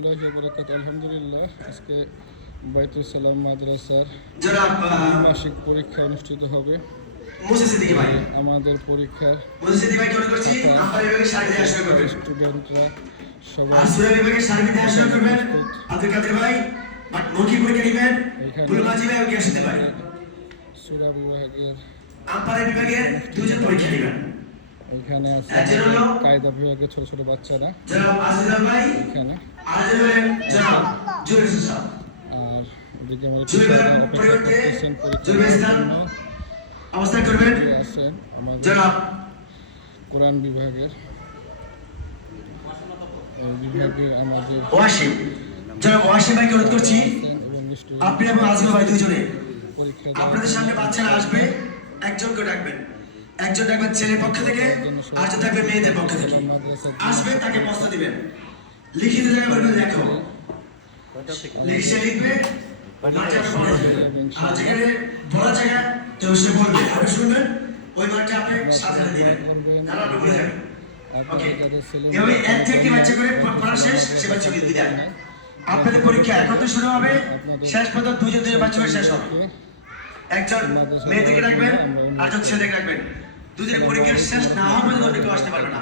রহমতুল্লাহি ওয়া বারাকাতুহু। আলহামদুলিল্লাহ, আজকে বাইতুল সালাম মাদ্রাসার মাসিক পরীক্ষা অনুষ্ঠিত হবে। আমাদের পরীক্ষার স্টুডেন্টরা সবাই সূরা বিভাগের এখানে আছে কায়দা বিভাগের ছোট ছোট বাচ্চারা এখানে, আর ওদিকে আমাদের আছেন আমাদের কোরআন বিভাগের আমাদের আপনি এবং আজিম ভাই দুজনে আপনাদের সামনে বাচ্চারা আসবে, একজন করে ডাকবেন, একজন ডাকবেন ছেলের পক্ষ থেকে, আর একজন ডাকবেন মেয়েদের পক্ষ থেকে। আসবে তাকে প্রশ্ন দিবেন, লিখিত জায়গা বলবেন লেখো, লিখে লিখবে, আর যেখানে বলা জায়গা তো সে বলবে, আপনি শুনবেন, ওই মাঠে আপনি সাজাতে দিবেন, তাহলে আপনি বলে যাবেন। ওকে, এভাবে এক থেকে বাচ্চা করে পড়া শেষ, সে বাচ্চাকে বিদায়। আপনাদের পরীক্ষা এখন তো শুরু হবে, শেষ পর্যন্ত দুজন বাচ্চা শেষ হবে। একজন মেয়ে থেকে রাখবেন, আরেকজন ছেলে থেকে রাখবেন। দুজনের পরীক্ষা শেষ না হওয়া পর্যন্ত কেউ আসতে পারবে না।